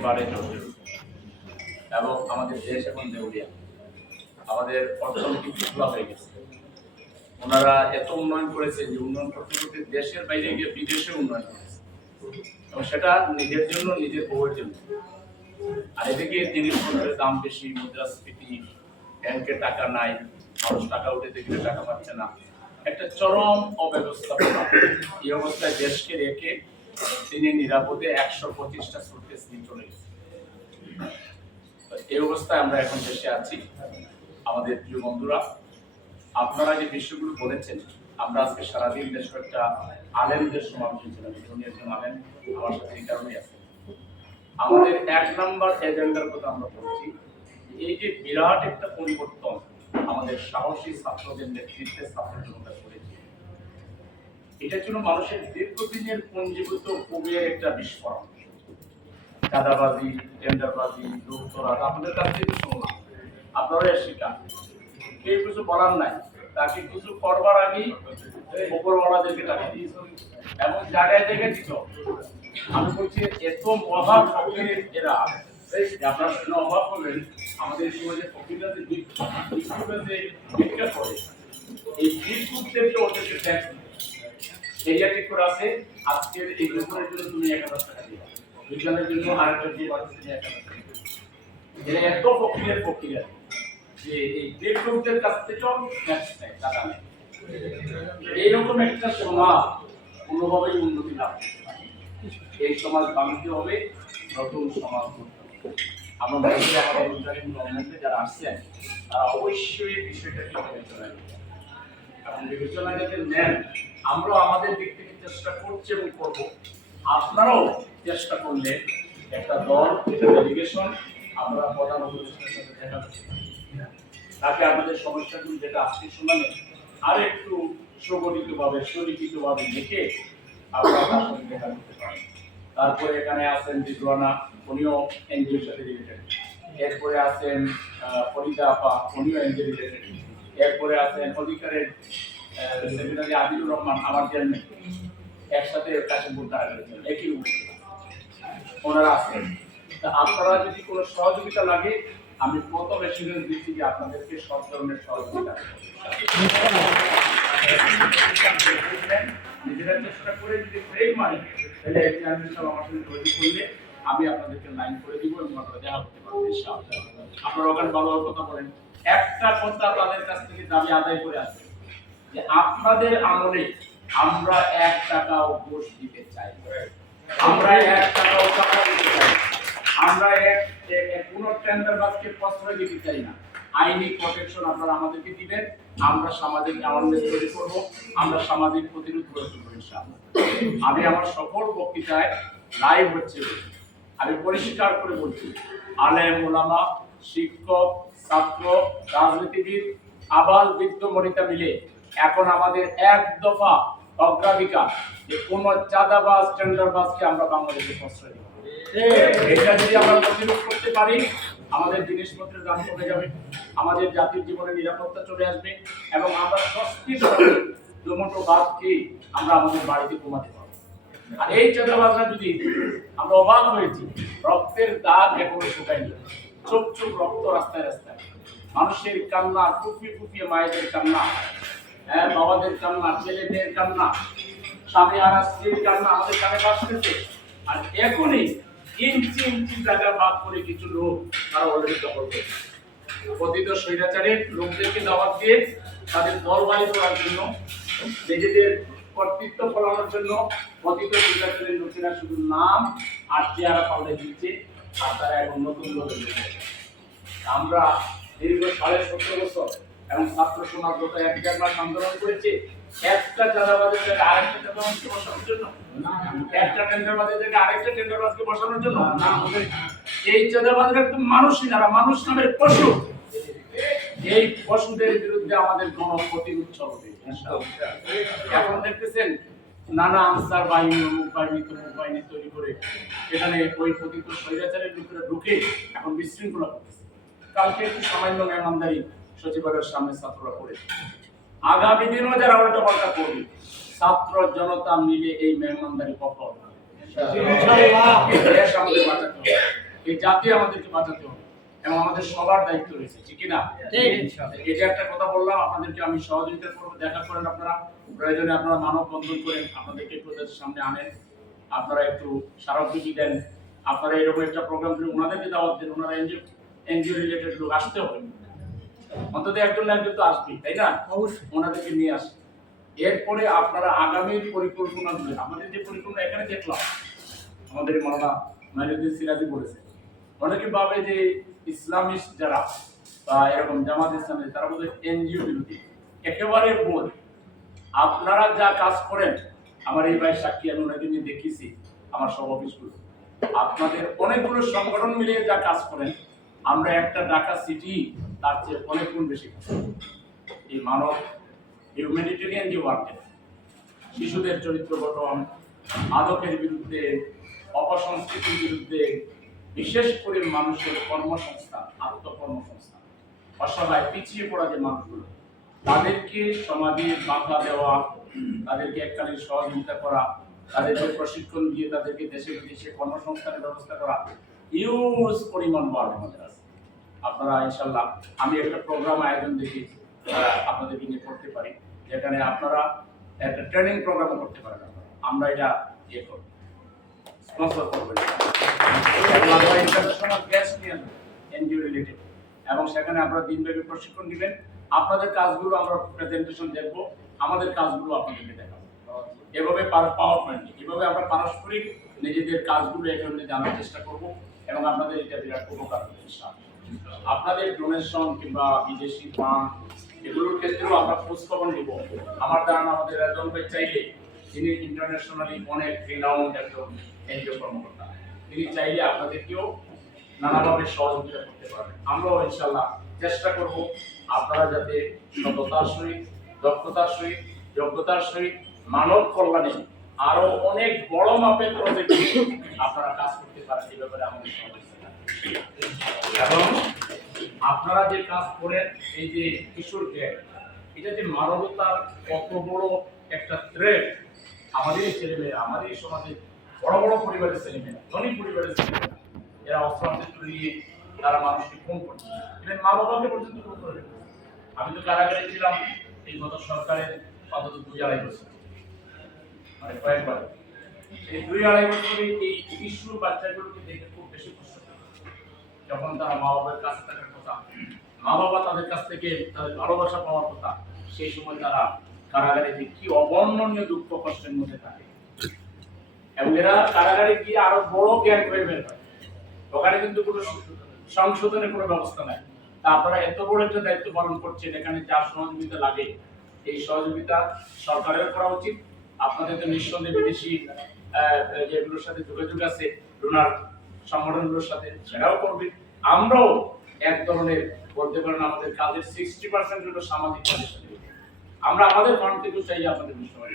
একেবারে জর্জরিত এবং আমাদের দেশ এখন দেউলিয়া, আমাদের অর্থনৈতিক বিপ্লব হয়ে গেছে। ওনারা এত উন্নয়ন করেছে যে উন্নয়ন করতে করতে দেশের বাইরে গিয়ে বিদেশে উন্নয়ন করেছে, এবং সেটা নিজের জন্য, নিজের বউয়ের জন্য। আর এদিকে জিনিসপত্রের দাম বেশি, মুদ্রাস্ফীতি, ব্যাংকে টাকা নাই, মানুষ টাকা উঠে দেখলে টাকা পাচ্ছে না, একটা চরম অব্যবস্থাপনা। এই অবস্থায় দেশকে রেখে তিনি নিরাপদে 125টা সুটকেস নিয়ে চলে গেছে। এই অবস্থায় আমরা এখন দেশে আছি। আমাদের প্রিয় বন্ধুরা, আপনারা যে বিষয়গুলো বলেছেন, আমরা আজকে সারাদিন দেশে একটা আলেমদের সমাবেশ ছিলাম, উনি একজন আলেম আমার সাথে এই কারণেই আছে। আমাদের 1 নম্বর এজেন্ডার কথা আমরা বলছি, এই যে বিরাট একটা পরিবর্তন আমাদের সাহসী ছাত্রদের নেতৃত্বে ছাত্র জনতা করেছে, এটা ছিল মানুষের দীর্ঘদিনের পুঞ্জীভূত ক্ষোভের একটা বিস্ফোরণ। চাঁদাবাজি, টেন্ডারবাজি, লুটতরাজ আপনাদের কাছ থেকে শুনলাম, আপনারা শিকার, কেউ কিছু বলার নাই। তাকে কিছু করবার আগেই উপরওয়ালাদেরকে টাকা দিয়েছে এবং জায়গায় জায়গায় দিত। আমি বলছি এত মহা ফকিরের এরা, আপনারা শুনে অবাক হবেন, আমাদের সমাজে ফকিররা যে ভিক্ষা করে, এই ভিক্ষুকদেরকে ওদেরকে ট্যাক্স এরিয়া ঠিক করে আছে। আজকের এই দুপুরের জন্য তুমি 1000 টাকা দিবা, বিজ্ঞানের জন্য আরেকটা দিয়ে বাড়ছে 1000 টাকা। এরা এত ফকিরের যে এই ভিক্ষুকদের কাছ থেকেও ট্যাক্স নেয়, টাকা নেয়। এইরকম একটা সমাজ কোনোভাবেই উন্নতি লাভ করতে পারে। এই সমাজ ভাঙতে হবে, নতুন সমাজ করতে হবে। আমরা মনে করি আমাদের ইন্টারিম গভর্নমেন্টে যারা আসছেন তারা অবশ্যই এই বিষয়টাকে বিবেচনা করবেন এবং বিবেচনা যাতে নেন। আমরাও আমাদের দিক থেকে চেষ্টা করছি এবং করব। আপনারাও চেষ্টা করলে একটা দল, একটা ডেলিগেশন আমরা প্রধান উপদেষ্টার সাথে দেখা করতে পারি, তাকে আমাদের সমস্যাগুলো যেটা আজকে শোনালে আর একটু সুগঠিতভাবে, সুলিখিতভাবে লিখে আপনারা তার সাথে দেখা করতে পারেন। তারপরে এখানে আছেন রিজওয়ানা, উনিও এনজিওর সাথে রিলেটেড। এরপরে আছেন ফরিদা আপা, উনিও এনজিও রিলেটেড। এরপরে আছেন অধিকারের সেক্রেটারি আদিলুর রহমান, আমার চেয়ারম্যান, একসাথে কাশিমপুর তারা রয়েছেন, একই রুমে ওনারা আছেন। তা আপনারা যদি কোনো সহযোগিতা লাগে, আমি প্রথম এসিডেন্স দিচ্ছি যে আপনাদেরকে সব ধরনের সহযোগিতা নিজেরা চেষ্টা করে যদি ব্রেক মারি, তাহলে চেয়ারম্যান সাহেব আমার সঙ্গে তৈরি করলে আমি আপনাদেরকে লাইন করে দিব এবং আপনারা দেখা করতে পারবেন ইনশাআল্লাহ। আপনারা ওখানে ভালোভাবে কথা বলেন। একটা কথা তাদের কাছ থেকে দাবি আদায় করে আসবে যে আপনাদের আমলে আমরা 1 টাকাও ঘুষ দিতে চাই, আমরা 1 টাকাও টাকা দিতে চাই, আমরা কোনো টেন্ডারবাজকে প্রশ্রয় দিতে চাই না। আইনি প্রোটেকশন আপনারা আমাদেরকে দিবেন, আমরা সামাজিক অ্যাওয়ারনেস তৈরি করব, আমরা সামাজিক প্রতিরোধ গড়ে তুলব ইনশাআল্লাহ। আমি আমার সকল বক্তৃতায় লাইভ হচ্ছে, আমি পরিষ্কার করে বলছি, আলেম ওলামা, শিক্ষক, ছাত্র, রাজনীতিবিদ, আবাল বৃদ্ধ বনিতা মিলে এখন আমাদের 1 দফা অগ্রাধিকার যে কোন চাঁদাবাজ, টেন্ডারবাজকে আমরা বাংলাদেশে প্রশ্রয় দেব। এটা যদি আমরা প্রতিরোধ করতে পারি, আমাদের জিনিসপত্রের দাম কমে যাবে, আমাদের জাতির জীবনে নিরাপত্তা চলে আসবে এবং আমরা স্বস্তিভাবে দুমুঠো ভাত খেয়ে আমরা আমাদের বাড়িতে ঘুমাতে পারবো। আর এই চাঁদাবাজরা যদি, আমরা অবাক হয়েছি, রক্তের দাগ এখনো শুকায়নি, চোখ চোখ রক্ত রাস্তায় রাস্তায়, মানুষের কান্না, ফুপিয়ে ফুপিয়ে মায়েদের কান্না, বাবাদের কান্না, ছেলেদের কান্না, স্বামী আর স্ত্রীর কান্না আমাদের কানে ভাসতেছে। আর এখনই ইঞ্চি ইঞ্চি জায়গা ভাগ করে কিছু লোক তারা অলরেডি দখল করেছে। পতিত স্বৈরাচারের লোকদেরকে দাওয়াত দিয়ে তাদের দলবাড়ি করার জন্য, নিজেদের কর্তৃত্ব ফলানোর জন্য পতিত স্বৈরাচারের লোকেরা শুধু নাম আর চেহারা পাল্টে দিচ্ছে, আর তারা এখন নতুন লোকের জন্য। আমরা দীর্ঘ 17.5 বছর এবং ছাত্র সমাজ গত 1-1.5 মাস আন্দোলন করেছে, একটা চাঁদাবাজের জায়গায় আরেকটা চাঁদাবাজকে বসানোর জন্য, একটা টেন্ডারবাজের জায়গায় আরেকটা টেন্ডারবাজকে বসানোর জন্য। এই চাঁদাবাজরা একদম মানুষই না, মানুষ নামের পশু। এই পশুদের বিরুদ্ধে আমাদের গণপ্রতিরোধ চলবে। এখন দেখতেছেন নানা আনসার বাহিনী, অমুক বাহিনী, তমুক বাহিনী তৈরি করে এখানে ওই পতিত স্বৈরাচারের ভিতরে ঢুকে এখন বিশৃঙ্খলা করতেছে। কালকে একটু সামান্য মেহমানদারি সচিবালয়ের সামনে ছাত্ররা করেছে, আগামী দিনও যারা উল্টা পাল্টা করবে, ছাত্র জনতা মিলে এই মেহমানদারি কখন দেশ আমাদের বাঁচাতে হবে। এই জাতি আমাদেরকে বাঁচাতে হবে এবং আমাদের সবার দায়িত্ব রয়েছে, ঠিক কি না? এটা একটা কথা বললাম, আপনাদেরকে আমি সহযোগিতা করবো, দেখা করেন আপনারা, প্রয়োজনে আপনারা মানববন্ধন করেন, আপনাদেরকে একটু ওদের সামনে আনেন, আপনারা একটু স্মারকলিপি দেন, আপনারা এরকম একটা প্রোগ্রাম করে ওনাদেরকে দাওয়াত দেন, ওনারা এনজিও রিলেটেড লোক আসতে হবে, অন্তত একজন না একজন তো আসবেই, তাই না? অবশ্যই ওনাদেরকে নিয়ে আসেন। এরপরে আপনারা আগামীর পরিকল্পনা দিবেন। আমাদের যে পরিকল্পনা এখানে দেখলাম, আমাদের মাওলানা মাইনুদ্দিন সিরাজি বলেছে, অনেকে ভাবে যে ইসলামিস্ট যারা বা এরকম জামাত ইসলামী তারা বোধহয় এনজিও বিরোধী, একেবারে ভুল। আপনারা যা কাজ করেন, আমার এই ভাই সাক্ষী, আমি ওনাকে নিয়ে দেখেছি আমার সব অফিসগুলো, আপনাদের অনেকগুলো সংগঠন মিলে যা কাজ করেন, আমরা একটা ঢাকা সিটি তার চেয়ে অনেক গুণ বেশি কাজ করি। এই মানব হিউম্যানিটেরিয়ান যে ওয়ার্কে, শিশুদের চরিত্র গঠন, মাদকের বিরুদ্ধে, অপসংস্কৃতির বিরুদ্ধে, বিশেষ করে মানুষের কর্মসংস্থান, আত্মকর্মসংস্থান, অসহায় পিছিয়ে পড়া যে মানুষগুলো, তাদেরকে সমাজে বাধা দেওয়া, তাদেরকে এককালীন সহযোগিতা করা, তাদেরকে প্রশিক্ষণ দিয়ে তাদেরকে দেশে বিদেশে কর্মসংস্থানের ব্যবস্থা করা, ইউজ পরিমাণ ওয়ার্ক আমাদের আছে। আপনারা ইনশাল্লাহ, আমি একটা প্রোগ্রাম আয়োজন দেখি আপনাদেরকে নিয়ে করতে পারি, যেখানে আপনারা একটা ট্রেনিং প্রোগ্রাম করতে পারেন। আমরা এটা ইয়ে করব, স্পন্সর করবো, ইন্টারন্যাশনাল গেস্ট নিয়ে এনজিও রিলেটেড, এবং সেখানে আপনারা দিনব্যাপী প্রশিক্ষণ দিবেন। আপনাদের কাজগুলো আমরা প্রেজেন্টেশন দেখব, আমাদের কাজগুলো আপনাদেরকে দেখাবো। এভাবে পাওয়ার পয়েন্ট, এভাবে আমরা পারস্পরিক নিজেদের কাজগুলো এখানে জানার চেষ্টা করব এবং আপনাদের এটা বিরাট উপকার হবে ইনশাআল্লাহ। আপনাদের ডোনেশন কিংবা বিদেশি ফান্ড এগুলোর ক্ষেত্রেও আমরা খোঁজখবর নিব। আমার ধারণা আমাদের একজন ভাই চাইলে, যিনি ইন্টারন্যাশনালি অনেক রিনাউন্ড একজন এনজিও কর্মকর্তা, তিনি চাইলে আপনাদেরকেও নানাভাবে সহযোগিতা করতে পারবেন। আমরাও ইনশাল্লাহ চেষ্টা করব আপনারা যাতে সততার সহিত, দক্ষতার সহিত, যোগ্যতার সহিত মানব কল্যাণে আরো অনেক বড় মাপের প্রজেক্ট আপনারা কাজ করতে পারেন, এই ব্যাপারে আমাদের সহযোগিতা। এবং আপনারা যে কাজ করেন, এই যে কিশোর গ্যাং, এটা যে মানবতার কত বড় একটা থ্রেট, আমাদের ছেলেমেয়েরা, আমাদের সমাজে বড় বড় পরিবারের ছেলেমেয়েরা, ধনী পরিবারের ছেলেমেয়েরা, এরা অস্ত্র নিয়ে তারা মানুষকে খুন করছে, ইভেন মা বাবাকে পর্যন্ত খুন করে। আমি তো কারাগারে ছিলাম এই গত সরকারের অন্তত 2-2.5 বছর, মানে কয়েকবার। এই 2-2.5 বছরে এই শিশু বাচ্চাগুলোকে দেখে খুব বেশি কষ্ট হয়। যখন তারা মা বাবার কাছে থাকার কথা, মা বাবা তাদের কাছ থেকে তাদের ভালোবাসা পাওয়ার কথা, সেই সময় তারা কারাগারে যে কি অবর্ণনীয় দুঃখ কষ্টের মধ্যে থাকে, এবং এরা কারাগারে গিয়ে আরো বড় জ্ঞান হয়ে বের হয়। ওখানে কিন্তু কোনো সংশোধনের কোনো ব্যবস্থা নাই। তা আপনারা এত বড় একটা দায়িত্ব পালন করছেন, এখানে যা সহযোগিতা লাগে এই সহযোগিতা সরকারের করা উচিত। আপনাদের তো নিঃসন্দেহে বিদেশি যেগুলোর সাথে যোগাযোগ আছে, ডোনার সংগঠনগুলোর সাথে, সেটাও করবে। আমরাও এক ধরনের বলতে পারেন আমাদের কাজের 60% হলো সামাজিক কাজের সাথে। আমরা আমাদের ফান্ড থেকে চাই আপনাদের বিষয়,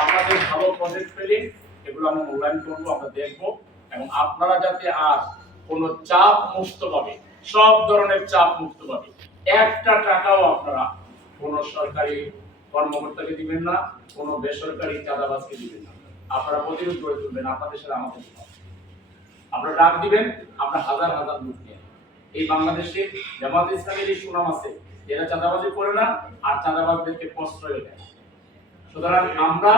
আপনাদের ভালো প্রজেক্ট পেলে এগুলো আমরা মূল্যায়ন করবো, আমরা দেখবো, এবং আপনারা যাতে আর কোনো চাপ মুক্ত ভাবে, সব ধরনের চাপ মুক্ত ভাবে একটা টাকাও আপনারা কোনো সরকারি কর্মকর্তাকে দিবেন না, কোনো বেসরকারি চাঁদাবাজকে দিবেন না। আপনারা প্রতিরোধ করে তুলবেন, আপনাদের সাথে আমাদের আপনারা ডাক দিবেন, আমরা হাজার হাজার লোক নিয়ে এই বাংলাদেশে জামাত ইসলামের এই সুনাম আছে, এরা চাঁদাবাজি করে না আর চাঁদাবাজদেরকে প্রশ্রয় দেয়। সুতরাং আমরা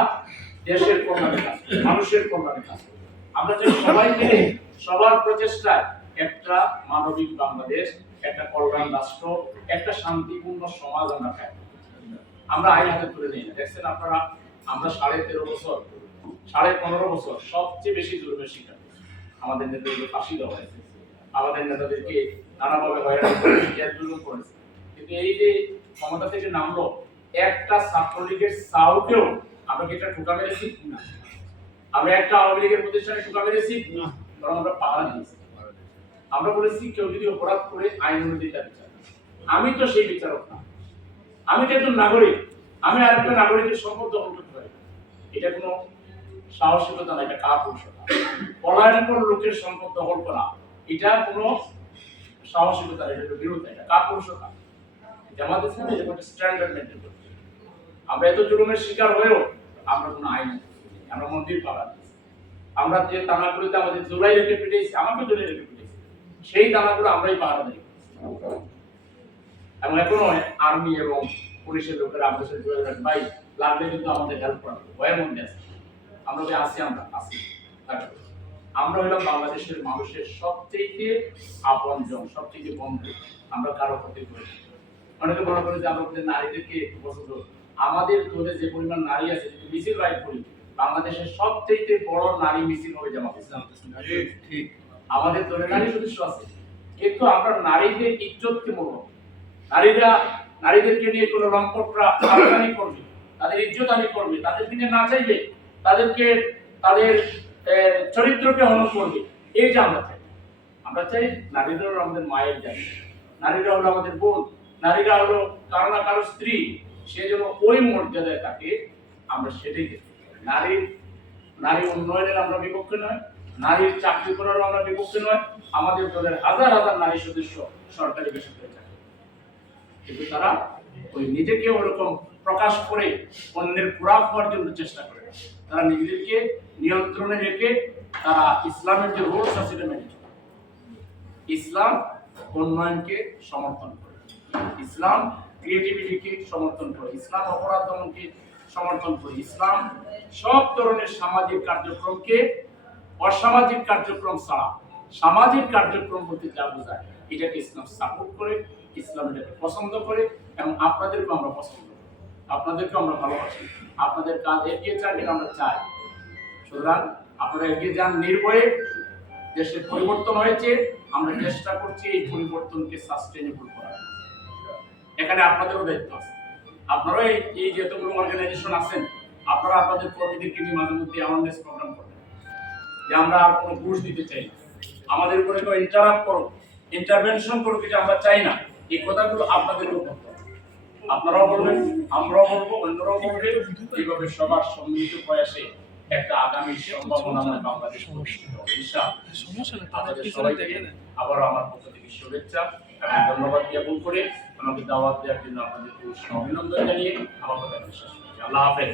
দেশের কল্যাণে কাজ করি, মানুষের কল্যাণে কাজ করি। আমরা চাই সবাই মিলে সবার প্রচেষ্টায় একটা মানবিক বাংলাদেশ, একটা কল্যাণ রাষ্ট্র, একটা শান্তিপূর্ণ সমাজ আমরা চাই। আমরা আইন হাতে তুলে নিই না। দেখছেন আপনারা, আমরা 13.5 বছর, 15.5 বছর সবচেয়ে বেশি জুলুমের শিকার আমাদের নেতাদেরকে ফাঁসি দেওয়া হয়েছে, আমাদের নেতাদেরকে নানাভাবে হয়রানি করে জুলুম করেছে। কিন্তু এই যে ক্ষমতা থেকে নামলো, একটা ছাত্রলীগের সাউকেও আমরা কি এটা ঠুকা মেরেছি না? আমরা একটা আওয়ামী লীগের প্রতিষ্ঠানে ঠুকা মেরেছি না, বরং আমরা পাহারা দিয়েছি। আমরা বলেছি কেউ যদি অপরাধ করে আইন অনুযায়ী তার বিচার। আমি তো সেই বিচারক না, আমি তো একজন নাগরিক, আমি আরেকটা নাগরিকের সম্পদ দখল করতে পারি, এটা কোনো সাহসিকতা না, এটা কাপুরুষতা। পলায়নপর লোকের সম্পদ দখল করা এটা কোনো সাহসিকতা, এটা বিরোধী, এটা কাপুরুষতা। জামাত ইসলাম এরকম একটা স্ট্যান্ডার্ড মেনটেন করছে। আমরা এত জুলুমের শিকার হয়েও আমরা কোনো আইন, আমরা মন্দির পাড়া দিচ্ছি, আমরা যে থানাগুলোতে আমাদের জুলাই রেখে পিটিয়েছি, আমাকে জুলাই রেখে পিটিয়েছি, সেই থানাগুলো আমরাই পাহারা দিই। এবং এখনো আর্মি এবং পুলিশের লোকেরা আমাদের সাথে যোগাযোগ রাখে, ভাই লাগলে কিন্তু আমাদের হেল্প করা, ভয়ের মধ্যে আছে আমরা যে আসি, আমরা আসি। আমরা হলাম বাংলাদেশের মানুষের সবচেয়ে আপনজন, সবচেয়ে বন্ধু। আমরা কারো ক্ষতি করি। অনেকে মনে করে যে আমরা নারীদেরকে পছন্দ, আমাদের দলে যে পরিমাণ নারী আছে, যদি মিছিল বাইর করি, বাংলাদেশের সবচেয়ে বড় নারী মিছিল হবে জামাত ইসলাম। ঠিক, আমাদের দলে নারী সদস্য আছে, কিন্তু আমরা নারীদের ইজ্জতকে মনে, নারীদেরকে নিয়ে কোনো রংপটরা আলোচনা করবে, তাদের ইজ্জত হানি করবে, তাদেরকে নিয়ে না চাইবে, তাদেরকে তাদের চরিত্রকে হনন করবে, এই যে আমরা চাই। আমরা চাই নারীরা হলো আমাদের মায়ের জাতি, নারীরা হলো আমাদের বোন, নারীরা হলো কারো না কারো স্ত্রী, সে যেন ওই মর্যাদায় থাকে, আমরা সেটাই দেখি। নারী উন্নয়নের আমরা বিপক্ষে নয়, নারীর চাকরি করারও আমরা বিপক্ষে নয়। আমাদের দলের হাজার হাজার নারী সদস্য সরকারি বেসরকারি চাকরি, কিন্তু তারা ওই নিজেকে ওরকম প্রকাশ করে অন্যের খোরাক হওয়ার জন্য চেষ্টা করে। তারা নিজেদেরকে নিয়ন্ত্রণে রেখে তারা ইসলামের যে রুলস আছে সেটা মেনে চলে। ইসলাম উন্নয়নকে সমর্থন করে, ইসলাম ক্রিয়েটিভিটিকে সমর্থন করে, ইসলাম অপরাধ দমনকে সমর্থন করে, ইসলাম সব ধরনের সামাজিক কার্যক্রমকে অসামাজিক কার্যক্রম ছাড়া সামাজিক কার্যক্রম বলতে যা বোঝায় এটাকে ইসলাম সাপোর্ট করে, ইসলাম এটাকে পছন্দ করে। এবং আপনাদেরকে আমরা পছন্দ করি, আপনাদেরকে আমরা ভালোবাসি, আপনাদের কাজ এগিয়ে যান এটা আমরা চাই। সুতরাং আপনারা এগিয়ে যান নির্ভয়ে। দেশের পরিবর্তন হয়েছে, আমরা চেষ্টা করছি এই পরিবর্তনকে সাস্টেনেবল করার। এখানে আপনাদেরও দায়িত্ব আছে। আপনারা এই যতগুলো অর্গানাইজেশন আছেন, আপনারা আপনাদের কর্মীদেরকে নিয়ে মাঝে মধ্যে অ্যাওয়ারনেস প্রোগ্রাম করবেন যে আমরা আর কোনো ঘুষ দিতে চাই না, আমাদের উপরে কেউ ইন্টারভেনশন করুক, এটা আমরা চাই না। এই কথাগুলো আপনাদেরও বলতে হবে, আপনারাও বলবেন, আমরাও বলবো, অন্যরাও বলবে। এইভাবে সবার সম্মিলিত প্রয়াসে একটা আগামী সম্ভাবনাময় বাংলাদেশ প্রতিষ্ঠিত হবে ইনশাআল্লাহ। আপনাদের সবাইকে আবারও আমার পক্ষ থেকে শুভেচ্ছা এবং ধন্যবাদ জ্ঞাপন করে আমাকে দাওয়াত দেওয়ার জন্য আপনাদেরকে অভিনন্দন জানিয়ে আমার কথা শেষ করছি। আল্লাহ হাফেজ।